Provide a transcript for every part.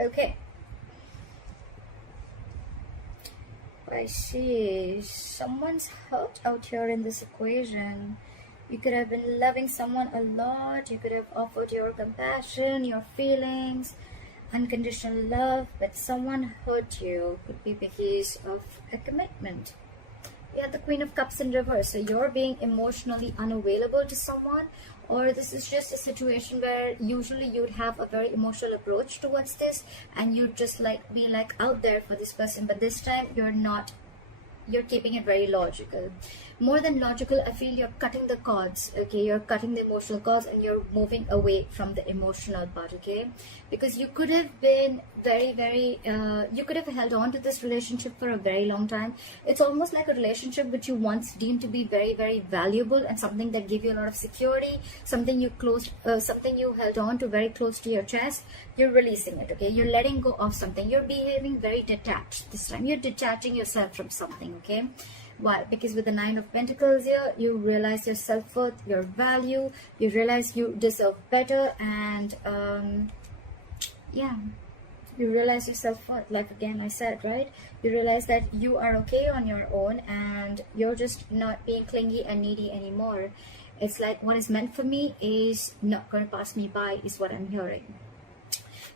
Okay. Pisces, someone's hurt out here in this equation. You could have been loving someone a lot. You could have offered your compassion, your feelings, unconditional love, but someone hurt you. Could be because of a commitment. You have the Queen of Cups in reverse. So you're being emotionally unavailable to someone, or this is just a situation where usually you'd have a very emotional approach towards this and you'd just like be like out there for this person, but this time you're not. You're keeping it very logical. More than logical, I feel you're cutting the cords, okay? You're cutting the emotional cords and you're moving away from the emotional part, okay? Because you could have been you could have held on to this relationship for a very long time. It's almost like a relationship which you once deemed to be very valuable and something that gave you a lot of security, something you held on to very close to your chest. You're releasing it, okay? You're letting go of something. You're behaving very detached this time. You're detaching yourself from something, okay? Why? Because with the Nine of Pentacles here, you realize your self-worth, your value, you realize you deserve better, and yeah, you realize your self-worth. Like again I said, right? You realize that you are okay on your own and you're just not being clingy and needy anymore. It's like what is meant for me is not going to pass me by, is what I'm hearing.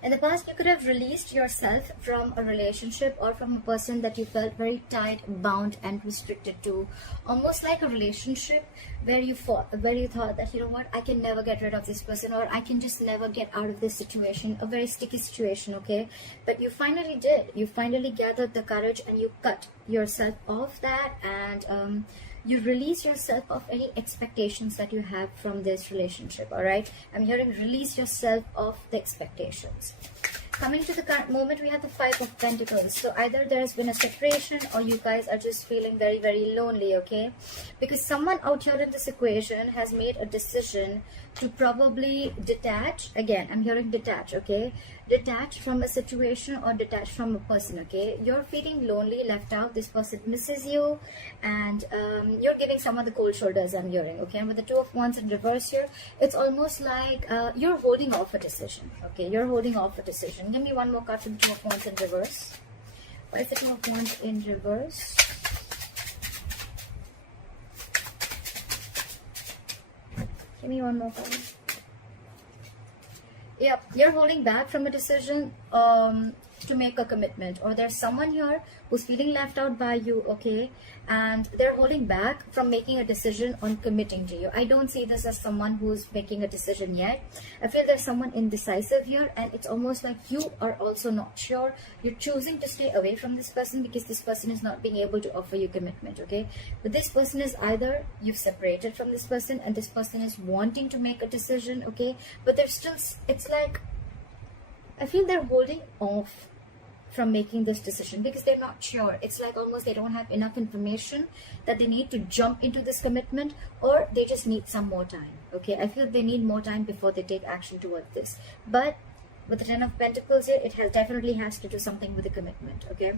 In the past, you could have released yourself from a relationship or from a person that you felt very tied, bound, and restricted to. Almost like a relationship where you thought that, you know what, I can never get rid of this person, or I can just never get out of this situation, a very sticky situation, okay? But you finally did. You finally gathered the courage and you cut yourself off that, and you release yourself of any expectations that you have from this relationship. All right, I'm hearing release yourself of the expectations. Coming to the current moment, we have the Five of Pentacles. So either there's been a separation or you guys are just feeling very lonely, okay? Because someone out here in this equation has made a decision to probably detach. Again, I'm hearing detach, okay? Detach from a situation or detach from a person, okay? You're feeling lonely, left out. This person misses you, and you're giving someone the cold shoulders, I'm hearing, okay? And with the Two of Wands in reverse here, it's almost like you're holding off a decision, okay? You're holding off a decision. Give me one more card from Two of Wands in reverse. What is the Two of Wands in reverse? Give me one more card. Yep, you're holding back from a decision to make a commitment, or there's someone here who's feeling left out by you, okay, and they're holding back from making a decision on committing to you. I don't see this as someone who's making a decision yet. I feel there's someone indecisive here, and it's almost like you are also not sure. You're choosing to stay away from this person because this person is not being able to offer you commitment, okay? But this person is either you've separated from this person and this person is wanting to make a decision, okay, but they're still, it's like I feel they're holding off from making this decision because they're not sure. It's like almost they don't have enough information that they need to jump into this commitment, or they just need some more time, okay? I feel they need more time before they take action towards this. But with the Ten of Pentacles here, it definitely has to do something with the commitment, okay?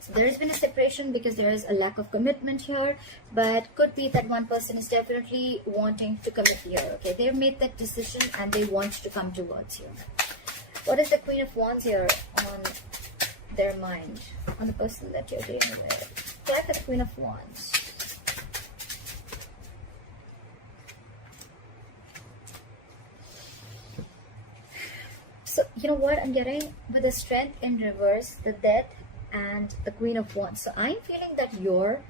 So there has been a separation because there is a lack of commitment here, but could be that one person is definitely wanting to commit here, okay? They've made that decision and they want to come towards you. What is the Queen of Wands here on their mind, on the person that you're dealing with? Get the Queen of Wands. So, you know what I'm getting? With the Strength in reverse, the Death, and the Queen of Wands. So I'm feeling that you're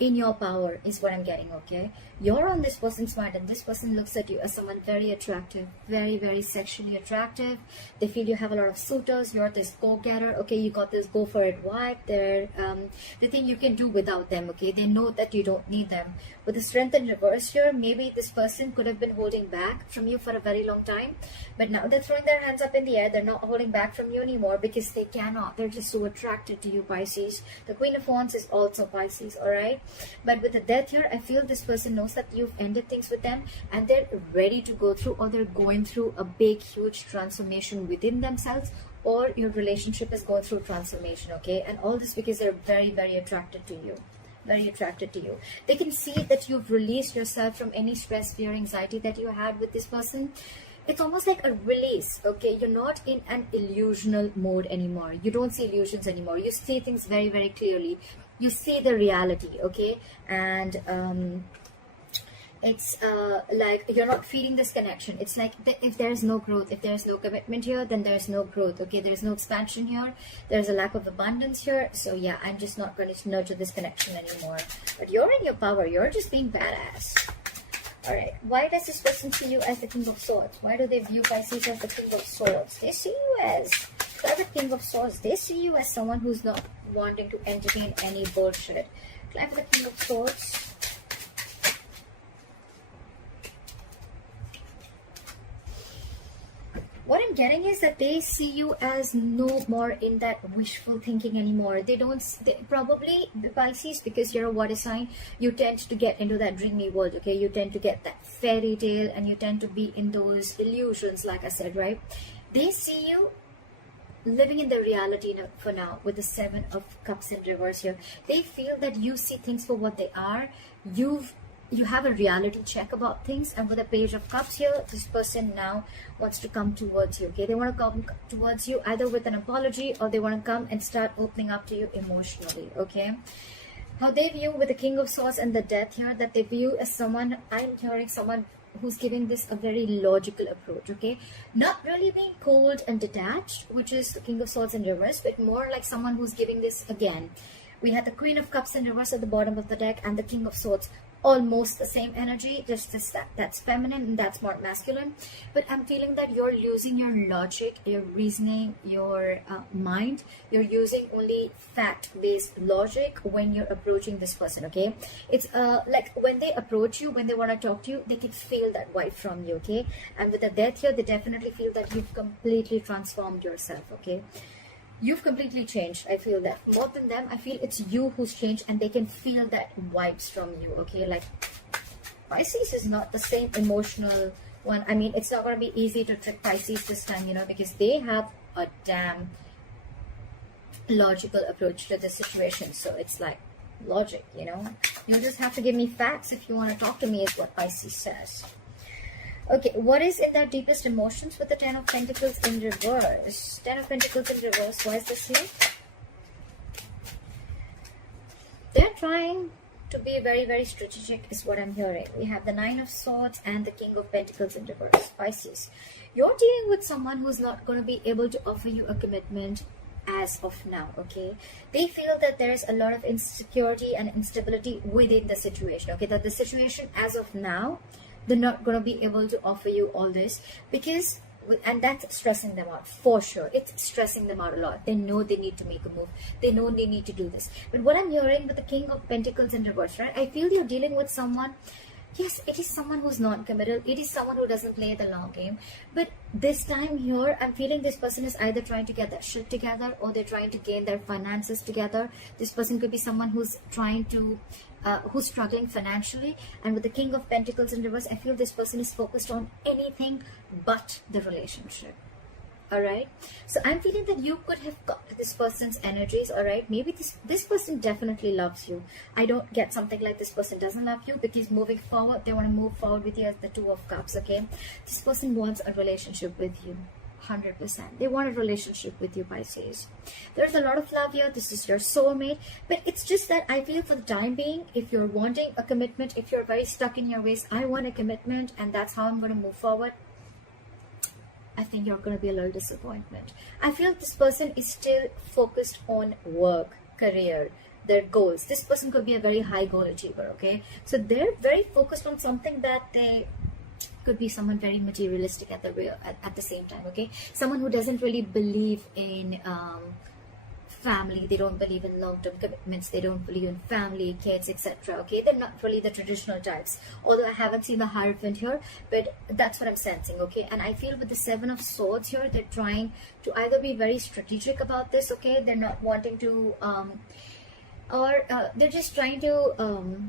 in your power is what I'm getting, okay? You're on this person's mind and this person looks at you as someone very attractive, very sexually attractive. They feel you have a lot of suitors. You're this go-getter, okay? You got this go for it vibe. They think you can do without them, okay? They know that you don't need them. With the Strength in reverse here, maybe this person could have been holding back from you for a very long time, but now they're throwing their hands up in the air. They're not holding back from you anymore because they cannot. They're just so attracted to you, Pisces. The Queen of Wands is also Pisces, all right? But with the Death here, I feel this person knows that you've ended things with them and they're ready to go through, or they're going through a big huge transformation within themselves, or your relationship is going through transformation, okay? And all this because they're very attracted to you. Very attracted to you. They can see that you've released yourself from any stress, fear, anxiety that you had with this person. it's almost like a release. Okay, you're not in an illusional mode anymore. You don't see illusions anymore. You see things very, very clearly. You see the reality. Okay, and it's like you're not feeling this connection. It's like if there is no growth, if there is no commitment here, then there's no growth. Okay, there's no expansion here, there's a lack of abundance here. So yeah, I'm just not going to nurture this connection anymore. But you're in your power. You're just being badass. All right, why does this person see you as the King of Swords? Why do they view Pisces as the King of Swords? They see you as the King of Swords. They see you as someone who's not wanting to entertain any bullshit. Like the King of Swords. What I'm getting is that they see you as no more in that wishful thinking anymore. They probably, the Pisces, because you're a water sign, you tend to get into that dreamy world. Okay, you tend to get that fairy tale, and you tend to be in those illusions, like I said, right? They see you living in the reality for now, with the Seven of Cups in reverse here. They feel that you see things for what they are. You have a reality check about things, and with the Page of Cups here, this person now wants to come towards you. Okay, they want to come towards you either with an apology, or they want to come and start opening up to you emotionally. Okay, how they view with the King of Swords and the Death here, that they view as someone, I'm hearing someone who's giving this a very logical approach. Okay, not really being cold and detached, which is the King of Swords in reverse, but more like someone who's giving this again. We had the Queen of Cups in reverse at the bottom of the deck, and the King of Swords, almost the same energy, just that's feminine and that's more masculine. But I'm feeling that you're losing your logic, your reasoning, your mind. You're using only fact-based logic when you're approaching this person. Okay, it's like when they approach you, when they want to talk to you, they can feel that vibe from you. Okay, and with the Death here, they definitely feel that you've completely transformed yourself. Okay, you've completely changed. I feel that more than them, I feel it's you who's changed, and they can feel that vibes from you. Okay, like Pisces is not the same emotional one. I mean, it's not going to be easy to trick Pisces this time, you know, because they have a damn logical approach to the situation. So it's like logic, you know. You just have to give me facts if you want to talk to me, is what Pisces says. Okay, what is in their deepest emotions with the Ten of Pentacles in reverse? Ten of Pentacles in reverse, why is this here? They're trying to be very, very strategic, is what I'm hearing. We have the Nine of Swords and the King of Pentacles in reverse. Pisces, you're dealing with someone who's not going to be able to offer you a commitment as of now. Okay, they feel that there's a lot of insecurity and instability within the situation. Okay, that the situation as of now, they're not going to be able to offer you all this, because, and that's stressing them out for sure. It's stressing them out a lot. They know they need to make a move. They know they need to do this. But what I'm hearing with the King of Pentacles in reverse, right? I feel you're dealing with someone. Yes, it is someone who's non-committal. It is someone who doesn't play the long game. But this time here, I'm feeling this person is either trying to get their shit together, or they're trying to gain their finances together. This person could be someone who's trying to who's struggling financially. And with the King of Pentacles in reverse, I feel this person is focused on anything but the relationship. All right, so I'm feeling that you could have got this person's energies. All right, maybe this person definitely loves you. I don't get something like this person doesn't love you, because moving forward, they want to move forward with you as the Two of Cups. Okay, this person wants a relationship with you. 100%. They want a relationship with you, Pisces. There's a lot of love here. This is your soulmate. But it's just that I feel for the time being, if you're wanting a commitment, if you're very stuck in your ways, I want a commitment and that's how I'm going to move forward, I think you're going to be a little disappointment. I feel this person is still focused on work, career, their goals. This person could be a very high goal achiever, okay? So they're very focused on something that they could be someone very materialistic at the same time, okay? Someone who doesn't really believe in family. They don't believe in long-term commitments. They don't believe in family, kids, etc. Okay, they're not really the traditional types. Although I haven't seen the Hierophant here, but that's what I'm sensing, okay? And I feel with the Seven of Swords here, they're trying to either be very strategic about this, okay? They're not wanting to, they're just trying to,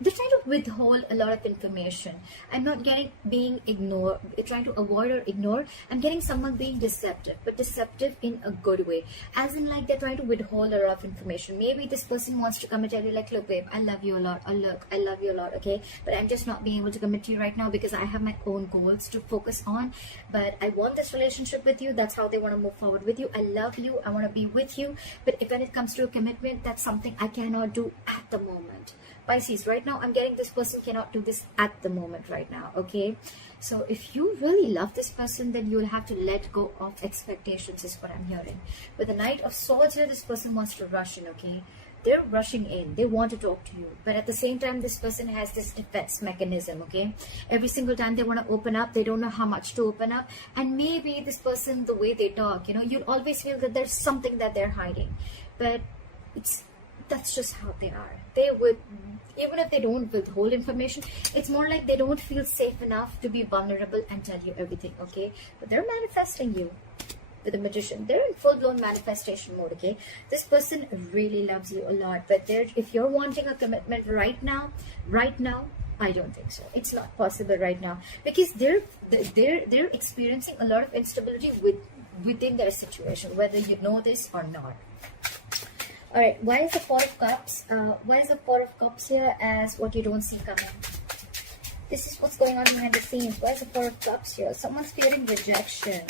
they're trying to withhold a lot of information. I'm not getting being ignored, trying to avoid or ignore. I'm getting someone being deceptive, but deceptive in a good way, as in like they're trying to withhold a lot of information. Maybe this person wants to come and tell you like, look babe, I love you a lot, or look, I love you a lot, okay, but I'm just not being able to commit to you right now because I have my own goals to focus on, but I want this relationship with you. That's how they want to move forward with you. I love you, I want to be with you, but if when it comes to a commitment, that's something I cannot do at the moment. Pisces, right now I'm getting this person cannot do this at the moment right now, okay? So if you really love this person, then you'll have to let go of expectations, is what I'm hearing. With the Knight of Swords here, this person wants to rush in, okay? They're rushing in, they want to talk to you, but at the same time this person has this defense mechanism, okay? Every single time they want to open up, they don't know how much to open up, and maybe this person, the way they talk, you know, you'll always feel that there's something that they're hiding, but that's just how they are. They would, even if they don't withhold information, it's more like they don't feel safe enough to be vulnerable and tell you everything, okay? But they're manifesting you. With the Magician, they're in full-blown manifestation mode, okay? This person really loves you a lot, but if you're wanting a commitment right now, I don't think so. It's not possible right now, because they're experiencing a lot of instability within their situation, whether you know this or not. All right, why is the Four of Cups? Why is the Four of Cups here as what you don't see coming? This is what's going on behind the scenes. Why is the Four of Cups here? Someone's fearing rejection.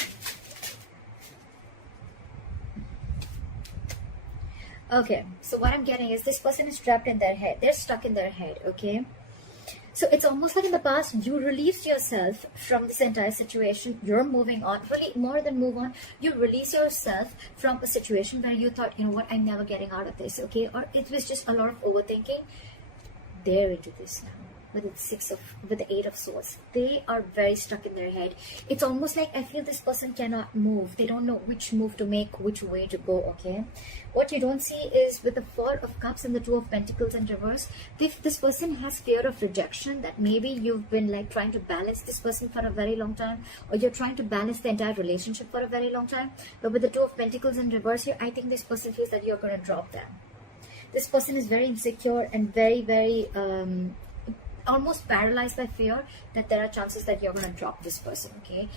Okay, so what I'm getting is this person is trapped in their head. They're stuck in their head, okay? So it's almost like in the past, you released yourself from this entire situation. You're moving on. Really, more than move on, you release yourself from a situation where you thought, you know what, I'm never getting out of this, okay? Or it was just a lot of overthinking. They're into this now. With the Eight of Swords, they are very stuck in their head. It's almost like I feel this person cannot move. They don't know which move to make, which way to go, okay? What you don't see is with the Four of Cups and the Two of Pentacles in reverse, if this person has fear of rejection, that maybe you've been like trying to balance this person for a very long time, or you're trying to balance the entire relationship for a very long time. But with the Two of Pentacles in reverse here, I think this person feels that you're going to drop them. This person is very insecure and very, very almost paralyzed by fear that there are chances that you're going to drop this person, okay?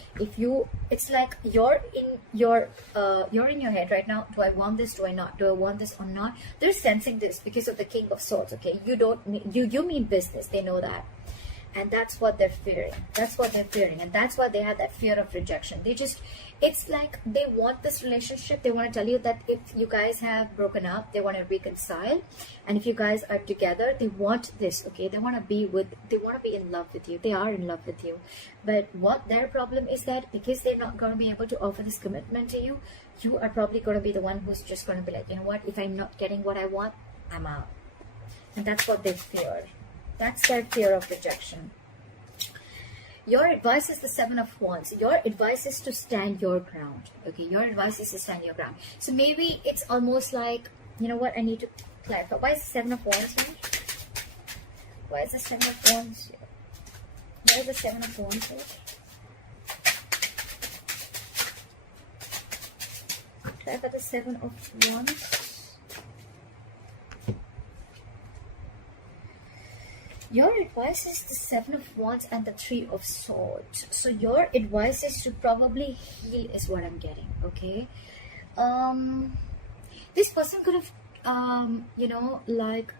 It's like you're in your head right now. Do I want this? Do I not? Do I want this or not? They're sensing this because of the King of Swords, okay? You mean business. They know that. And that's what they're fearing. That's what they're fearing. And that's why they have that fear of rejection. It's like they want this relationship. They want to tell you that if you guys have broken up, they want to reconcile. And if you guys are together, they want this, okay? They want to be in love with you. They are in love with you. But what their problem is that because they're not going to be able to offer this commitment to you, you are probably going to be the one who's just going to be like, you know what? If I'm not getting what I want, I'm out. And that's what they fear. That's their fear of rejection. Your advice is the Seven of Wands. Your advice is to stand your ground. Okay, your advice is to stand your ground. So maybe it's almost like, you know what, I need to clarify. Why is the Seven of Wands here? Why is the Seven of Wands here? Why is the Seven of Wands here? Clarify the Seven of Wands. Your advice is the Seven of Wands and the Three of Swords. So your advice is to probably heal is what I'm getting, okay? This person could have, you know, like,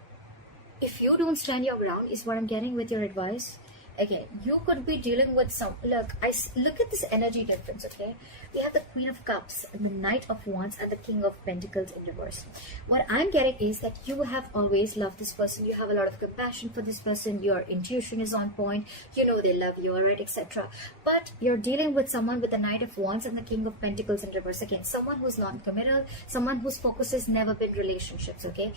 if you don't stand your ground is what I'm getting with your advice. Okay, you could be dealing with some, look at this energy difference, okay? We have the Queen of Cups and the Knight of Wands and the King of Pentacles in reverse. What I'm getting is that you have always loved this person. You have a lot of compassion for this person. Your intuition is on point. You know they love you, alright, etc. But you're dealing with someone with the Knight of Wands and the King of Pentacles in reverse. Again, someone who's non-committal, someone whose focus has never been relationships, okay?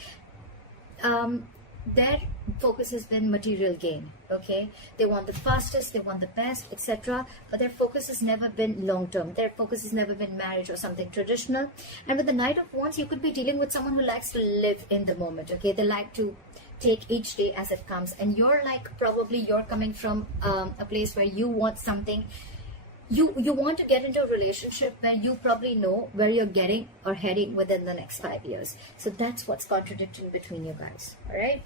Their focus has been material gain, okay? They want the fastest, they want the best, etc. But their focus has never been long-term. Their focus has never been marriage or something traditional. And with the Knight of Wands, you could be dealing with someone who likes to live in the moment, okay? They like to take each day as it comes. And you're like, probably you're coming from a place where you want something. You want to get into a relationship where you probably know where you're getting or heading within the next 5 years. So that's what's contradicting between you guys, all right?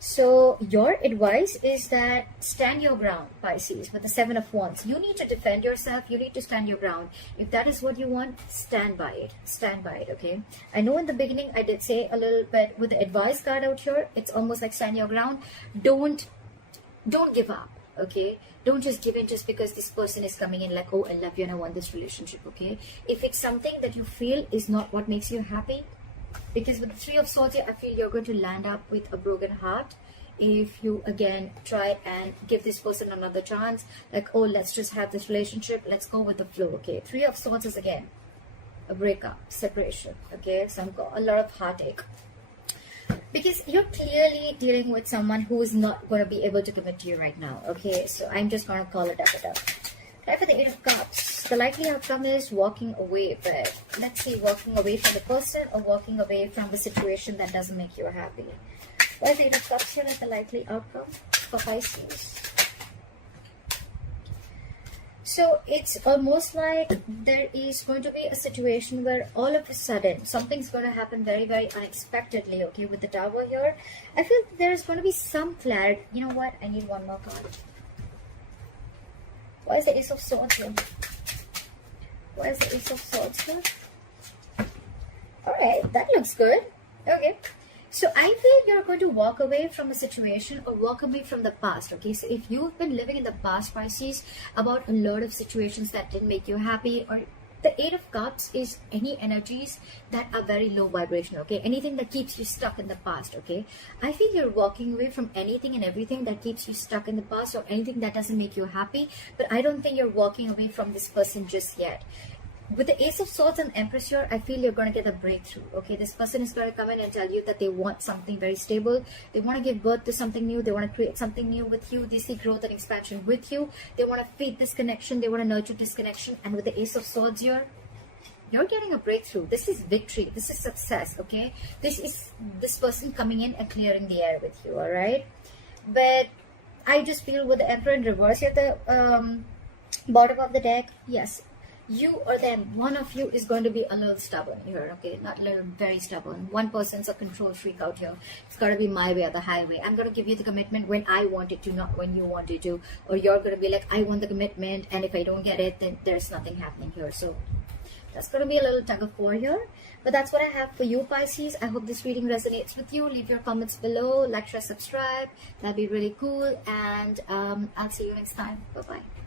So your advice is that stand your ground, Pisces, with the 7 of Wands. You need to defend yourself. You need to stand your ground. If that is what you want, stand by it. Stand by it, okay? I know in the beginning I did say a little bit with the advice card out here. It's almost like stand your ground. Don't give up, okay? Don't just give in just because this person is coming in like, oh, I love you and I want this relationship, okay? If it's something that you feel is not what makes you happy, because with the 3 of Swords here, I feel you're going to land up with a broken heart if you again try and give this person another chance. Like, oh, let's just have this relationship. Let's go with the flow, okay? 3 of Swords is again a breakup, separation, okay? A lot of heartache. Because you're clearly dealing with someone who is not going to be able to commit to you right now, okay? So I'm just going to call it up. Right, for the 8 of Cups, the likely outcome is walking away. But let's see, walking away from the person or walking away from the situation that doesn't make you happy. Why is the 8 of Cups here as the likely outcome for Pisces? So it's almost like there is going to be a situation where all of a sudden something's going to happen very, very unexpectedly, okay? With the Tower here, I feel there's going to be some clarity. You know what? I need one more card. Why is the Ace of Swords here? Why is the Ace of Swords here? Alright, that looks good. Okay. So I feel you're going to walk away from a situation or walk away from the past, okay? So if you've been living in the past, Pisces, about a lot of situations that didn't make you happy, or the 8 of Cups is any energies that are very low vibration, okay? Anything that keeps you stuck in the past, okay? I feel you're walking away from anything and everything that keeps you stuck in the past or anything that doesn't make you happy, but I don't think you're walking away from this person just yet. With the Ace of Swords and Empress here, I feel you're going to get a breakthrough, okay? This person is going to come in and tell you that they want something very stable. They want to give birth to something new. They want to create something new with you. They see growth and expansion with you. They want to feed this connection. They want to nurture this connection. And with the Ace of Swords here, you're getting a breakthrough. This is victory. This is success, okay? This is this person coming in and clearing the air with you, all right? But I just feel with the Emperor in reverse here, the bottom of the deck, yes, you or them, one of you is going to be a little stubborn here, okay? Not a little, very stubborn. One person's a control freak out here. It's got to be my way or the highway. I'm going to give you the commitment when I want it to, not when you want it to. Or you're going to be like, I want the commitment, and if I don't get it, then there's nothing happening here. So that's going to be a little tug of war here. But that's what I have for you, Pisces. I hope this reading resonates with you. Leave your comments below. Like, share, subscribe. That'd be really cool. And I'll see you next time. Bye-bye.